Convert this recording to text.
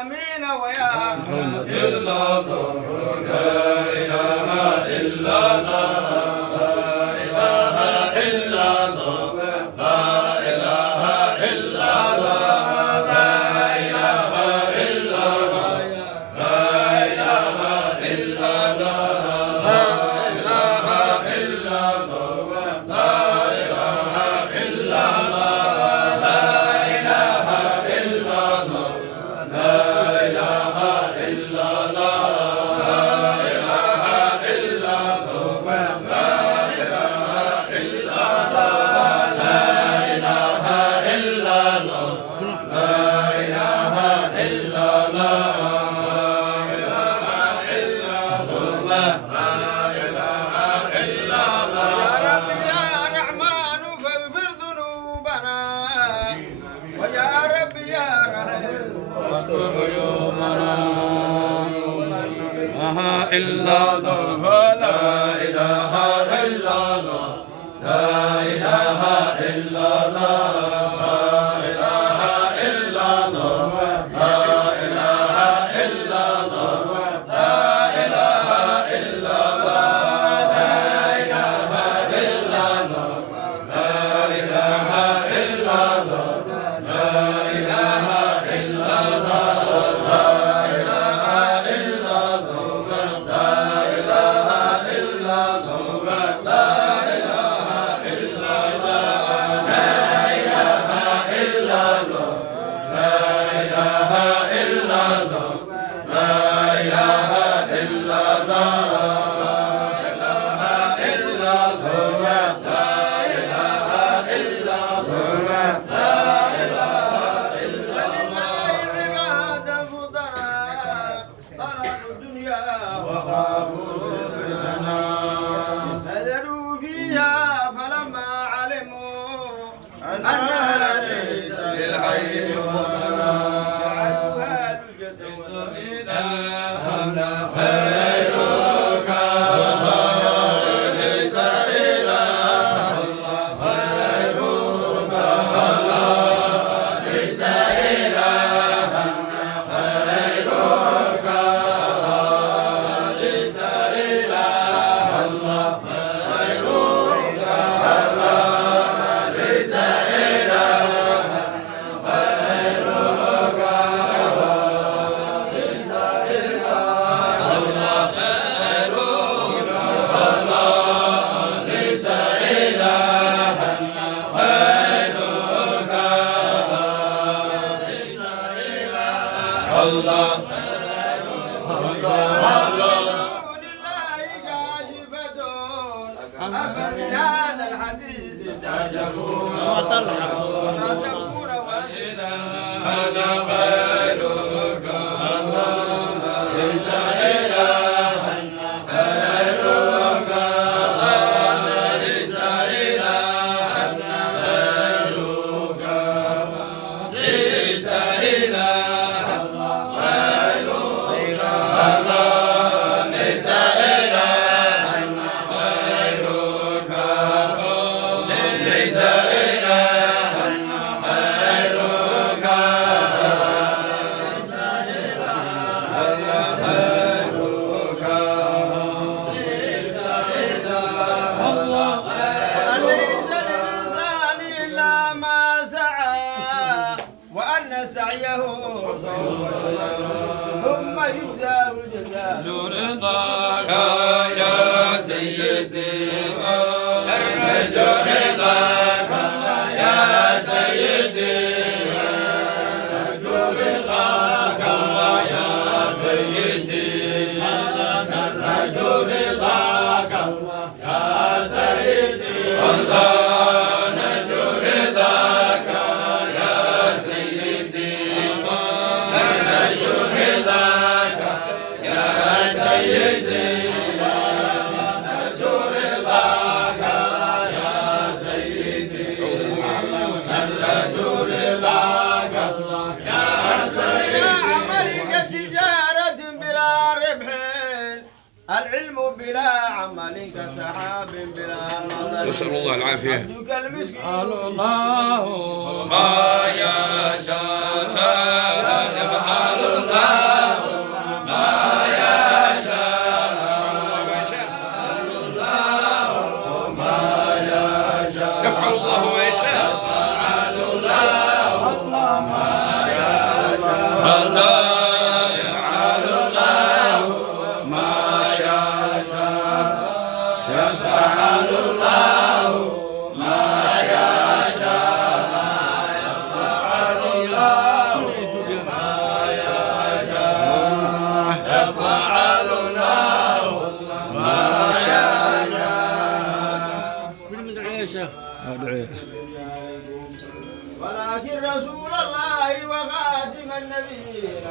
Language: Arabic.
آمين ويا محمد إلا الله لا إله إلا الله لا إله إلا الله لا إله إلا الله لا إله إلا الله لا إله إلا الله لا إله إلا الله لا إله إلا الله لا إله إلا الله إلا الله لا إله إلا الله لا إله إلا الله لا إله إلا الله لا إله إلا الله لا إله إلا الله لا إله إلا الله لا إله إلا الله لا إله إلا الله ثم يجزاه الجزاء رضاك يا سيدي أرجو رضاك يا سيدي أرجو رضاك يا سيدي أرجو رضاك يا سيدي الله نرجو رضاك يا سيدي العلم بلا عمل كسحاب بلا مطر. نسأل الله العافية. عبدك المسكين الله ما يشاء يفعل الله النبيين